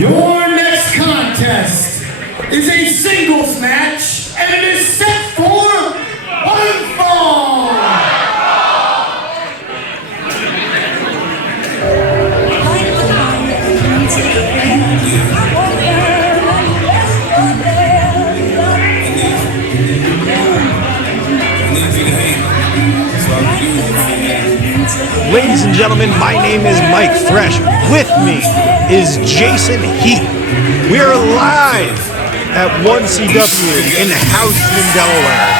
Your next contest is a singles match, and it is set for one fall. Ladies and gentlemen, my name is Mike Fresh. With me is Jason Heat. We are live at 1CW in Houston, Delaware.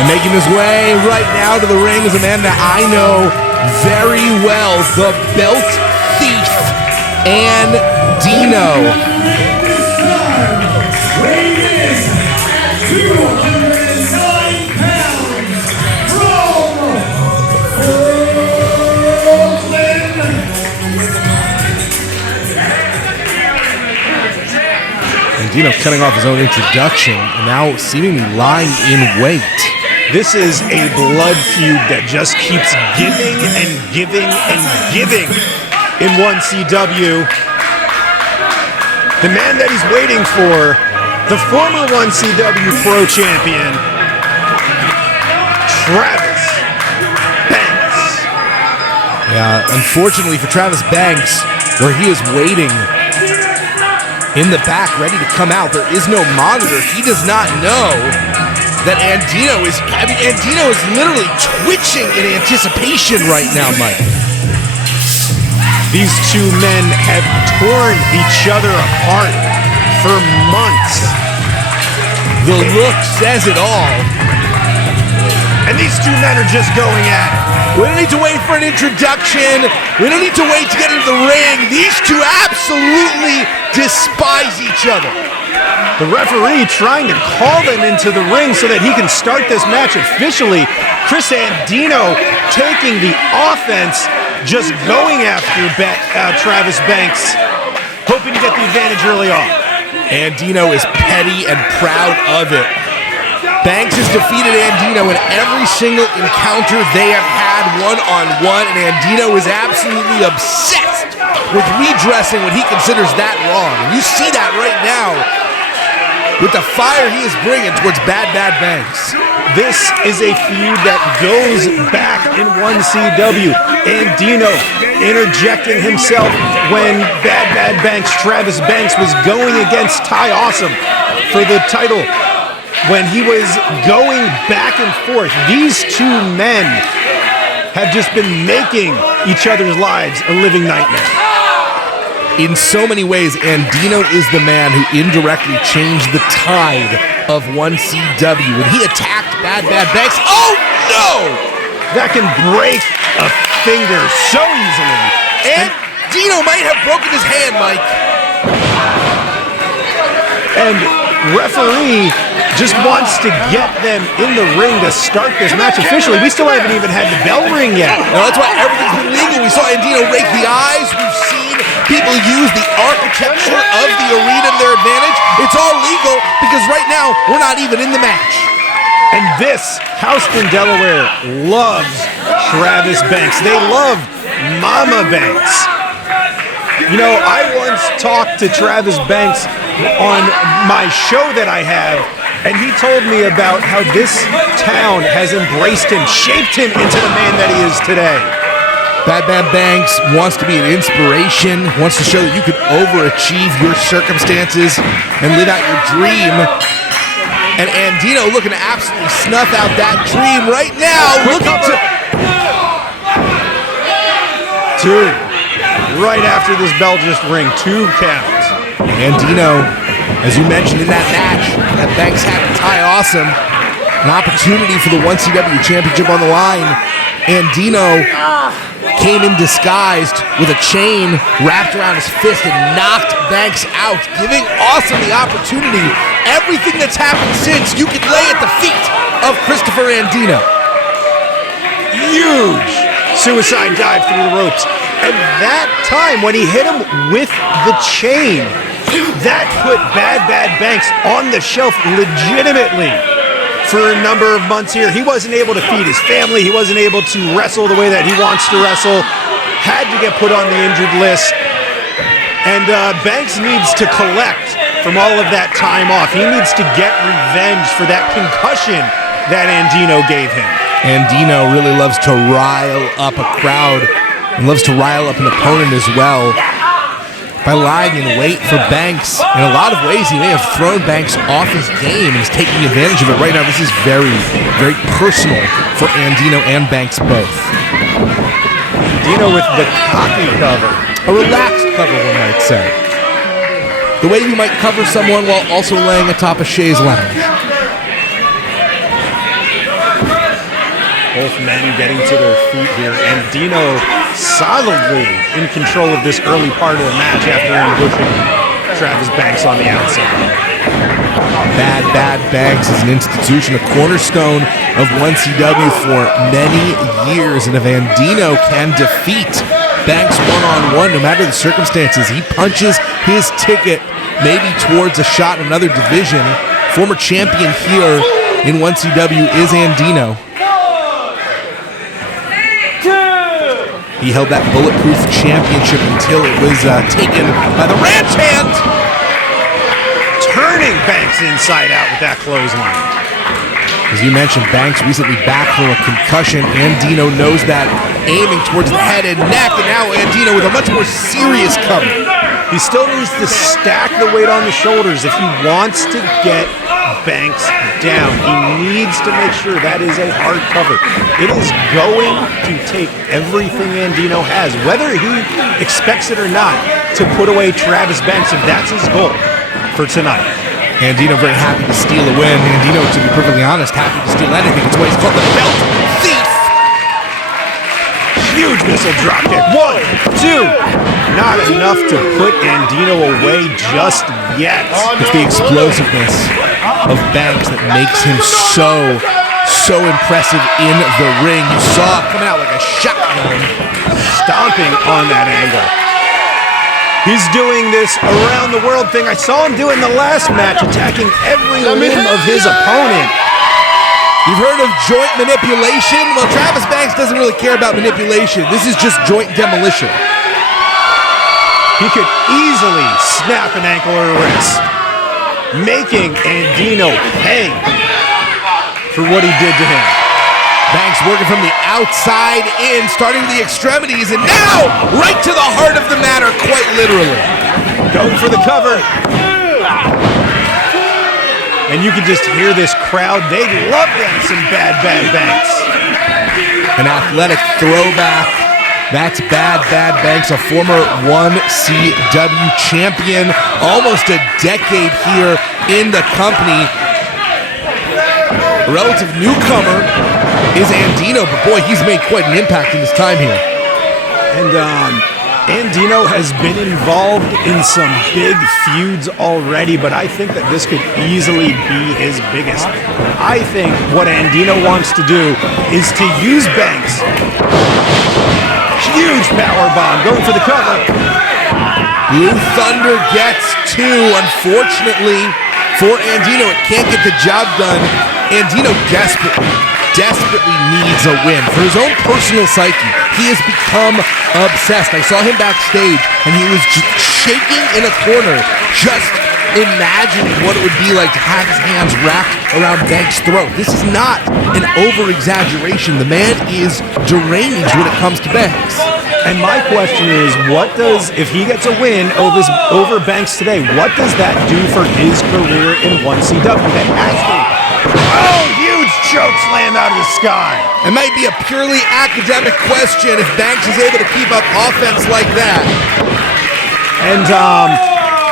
And making his way right now to the ring is a man that I know very well, the belt thief, Andino. Andino cutting off his own introduction and now seemingly lying in wait. This is a blood feud that just keeps giving and giving and giving in 1CW. The man that he's waiting for, the former 1CW Pro Champion, Travis Banks. Yeah, unfortunately for Travis Banks, where he is waiting in the back, ready to come out, there is no monitor. He does not know that Andino is literally twitching in anticipation right now, Mike. These two men have torn each other apart for months. The look says it all. And these two men are just going at it. We don't need to wait for an introduction. We don't need to wait to get into the ring. These two absolutely despise each other. The referee trying to call them into the ring so that he can start this match officially. Chris Andino taking the offense, just going after Travis Banks, hoping to get the advantage early on. Andino is petty and proud of it. Banks has defeated Andino in every single encounter they have had one-on-one, and Andino is absolutely obsessed with redressing what he considers that wrong. And you see that right now with the fire he is bringing towards Bad Banks. This is a feud that goes back in 1CW. Andino interjecting himself when Bad Banks, Travis Banks, was going against Ty Awesome for the title. When he was going back and forth, these two men have just been making each other's lives a living nightmare. In so many ways, Andino is the man who indirectly changed the tide of 1CW. When he attacked Bad Banks, oh no! That can break a finger so easily. Andino might have broken his hand, Mike. And referee just wants to get them in the ring to start this match officially. We still haven't even had the bell ring yet. No, that's why everything's been legal. We saw Andino rake the eyes. We've seen people use the architecture of the arena to their advantage. It's all legal because right now we're not even in the match. And this, Houston, Delaware, loves Travis Banks. They love Mama Banks. You know, I once talked to Travis Banks on my show that I have, and he told me about how this town has embraced him, shaped him into the man that he is today. Bad Banks wants to be an inspiration, wants to show that you can overachieve your circumstances and live out your dream. And Andino looking to absolutely snuff out that dream right now. Looking to... Two. Right after this bell just ring, 2 counts. Andino, as you mentioned in that match that Banks had with Ty Awesome, an opportunity for the 1CW Championship on the line. Andino came in disguised with a chain wrapped around his fist and knocked Banks out, giving Awesome the opportunity. Everything that's happened since, you could lay at the feet of Chritopher Andino. Huge suicide dive through the ropes. And that time when he hit him with the chain, that put Bad Banks on the shelf legitimately for a number of months here. He wasn't able to feed his family. He wasn't able to wrestle the way that he wants to wrestle. Had to get put on the injured list. And Banks needs to collect from all of that time off. He needs to get revenge for that concussion that Andino gave him. Andino really loves to rile up a crowd and loves to rile up an opponent as well by lying in wait for Banks. In a lot of ways, he may have thrown Banks off his game and is taking advantage of it right now. This is very, very personal for Andino and Banks both. Andino with the cocky cover. A relaxed cover, one might say. The way you might cover someone while also laying atop a chaise lounge. Both men getting to their feet here. Andino solidly in control of this early part of the match after ambushing Travis Banks on the outside. Bad Banks is an institution, a cornerstone of 1CW for many years. And if Andino can defeat Banks one-on-one, no matter the circumstances, he punches his ticket maybe towards a shot in another division. Former champion here in 1CW is Andino. He held that bulletproof championship until it was taken by the ranch hand. Turning Banks inside out with that clothesline. As you mentioned, Banks recently back from a concussion. Andino knows that, aiming towards the head and neck, and now Andino with a much more serious cover. He still needs to stack the weight on the shoulders if he wants to get Banks down. He needs to make sure that is a hard cover. It is going to take everything Andino has, whether he expects it or not, to put away Travis Banks if that's his goal for tonight. Andino very happy to steal a win. Andino, to be perfectly honest, happy to steal anything. It's what he's called the belt thief. Huge missile dropkick. 1, 2. Not enough to put Andino away just yet. It's the explosiveness of Banks that makes him so impressive in the ring. You saw it coming out like a shotgun, stomping on that angle. He's doing this around the world thing. I saw him do it in the last match, attacking every limb of his opponent. You've heard of joint manipulation? Well, Travis Banks doesn't really care about manipulation. This is just joint demolition. He could easily snap an ankle or a wrist, making Andino pay for what he did to him. Banks working from the outside in, starting with the extremities, and now right to the heart of the matter, quite literally. Going for the cover. And you can just hear this crowd. They love them some bad Banks. An athletic throwback. That's bad Banks, a former 1CW champion, almost a decade here in the company. A relative newcomer is Andino, but boy, he's made quite an impact in his time here. And Andino has been involved in some big feuds already, but I think that this could easily be his biggest. I think what Andino wants to do is to use Banks. Huge power bomb, going for the cover. Blue Thunder gets two. Unfortunately for Andino, it can't get the job done. Andino desperately needs a win. For his own personal psyche, he has become obsessed. I saw him backstage, and he was just shaking in a corner, just imagining what it would be like to have his hands wrapped around Banks' throat. This is not an over-exaggeration. The man is deranged when it comes to Banks. And my question is, if he gets a win over Banks today, what does that do for his career in 1CW? That has to. Oh, huge choke slam out of the sky. It might be a purely academic question if Banks is able to keep up offense like that. And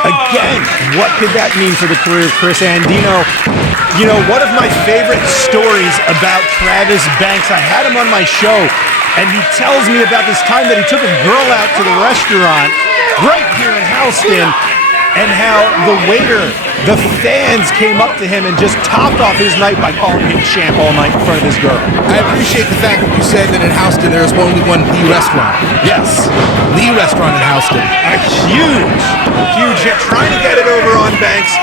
again, what could that mean for the career of Chris Andino? You know, one of my favorite stories about Travis Banks, I had him on my show, and he tells me about this time that he took a girl out to the restaurant right here in Houston, and how the waiter, the fans came up to him and just topped off his night by calling him champ all night in front of this girl. I appreciate the fact that you said that in Houston there is only one The Restaurant. Yes. The Restaurant in Houston. A huge trying to get it over on Banks.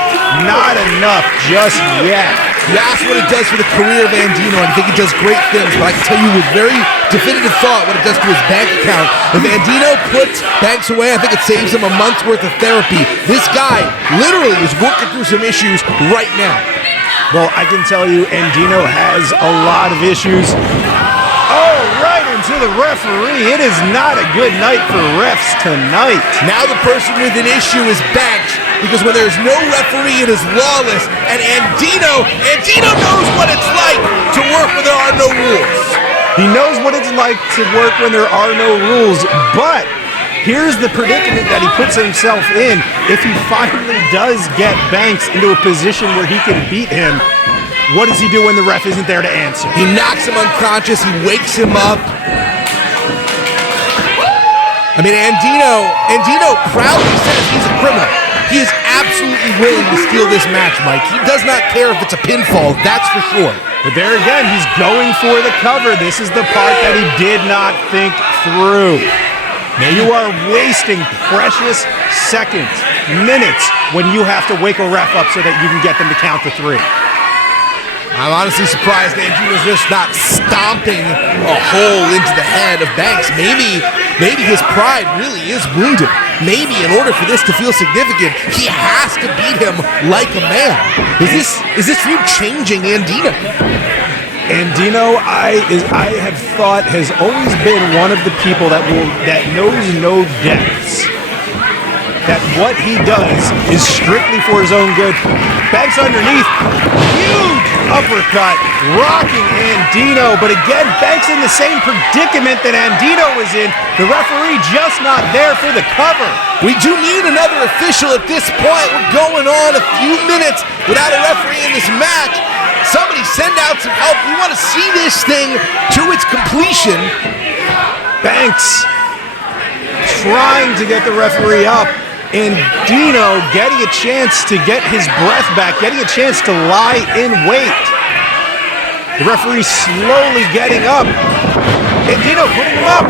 Not enough just yet. You ask what it does for the career of Andino, and I think it does great things, but I can tell you with very definitive thought what it does to his bank account. If Andino puts Banks away, I think it saves him a month's worth of therapy. This guy literally is working through some issues right now. Well, I can tell you Andino has a lot of issues. Oh, right into the referee. It is not a good night for refs tonight. Now the person with an issue is Banks, because when there's no referee, it is lawless. And Andino knows what it's like to work when there are no rules. He knows what it's like to work when there are no rules, but here's the predicament that he puts himself in. If he finally does get Banks into a position where he can beat him, what does he do when the ref isn't there to answer? He knocks him unconscious, he wakes him up. I mean, Andino proudly says he's a criminal. He is absolutely willing to steal this match, Mike. He does not care if it's a pinfall, that's for sure. But there again, he's going for the cover. This is the part that he did not think through. Now you are wasting precious seconds, minutes, when you have to wake a ref up so that you can get them to count to 3. I'm honestly surprised Andino's just not stomping a hole into the head of Banks. Maybe his pride really is wounded. Maybe in order for this to feel significant, he has to beat him like a man. Is this you changing Andino? Andino, I have thought, has always been one of the people that knows no depths. That what he does is strictly for his own good. Banks underneath, huge uppercut, rocking Andino. But again, Banks in the same predicament that Andino was in. The referee just not there for the cover. We do need another official at this point. We're going on a few minutes without a referee in this match. Somebody send out some help. We want to see this thing to its completion. Banks trying to get the referee up. Andino getting a chance to get his breath back, getting a chance to lie in wait. The referee slowly getting up. Andino putting him up.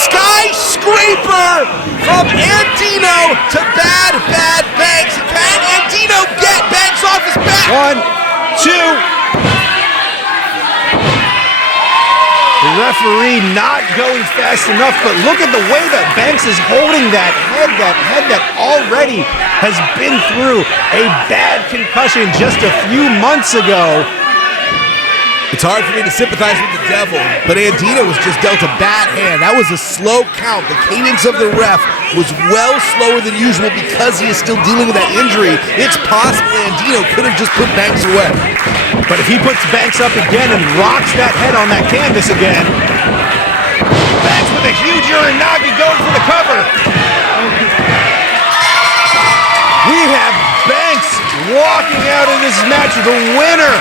Skyscraper from Andino to bad Banks. Can Andino get Banks off his back? 1, 2. The referee not going fast enough, but look at the way that Banks is holding that head that already has been through a bad concussion just a few months ago. It's hard for me to sympathize with the devil, but Andino was just dealt a bad hand. That was a slow count. The cadence of the ref was well slower than usual because he is still dealing with that injury. It's possible Andino could have just put Banks away. But if he puts Banks up again and rocks that head on that canvas again, Banks with a huge Uranagi going for the cover. We have Banks walking out in this match the winner.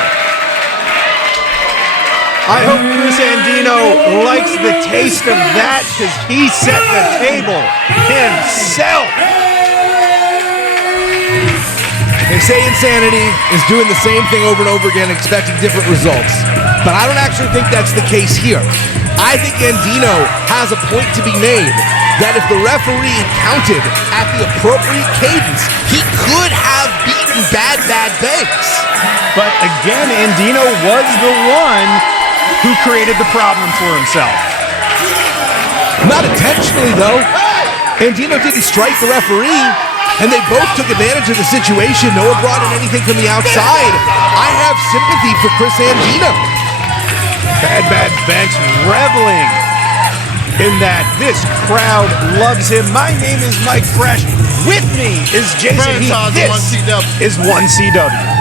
I hope Chris Andino likes the taste of that because he set the table himself. They say insanity is doing the same thing over and over again, expecting different results. But I don't actually think that's the case here. I think Andino has a point to be made that if the referee counted at the appropriate cadence, he could have beaten bad Banks. But again, Andino was the one who created the problem for himself. Not intentionally, though. Andino didn't strike the referee, and they both took advantage of the situation. No one brought in anything from the outside. I have sympathy for Chris Andino. Bad Banks reveling in that this crowd loves him. My name is Mike Fresh. With me is Jason Heath. This is 1CW.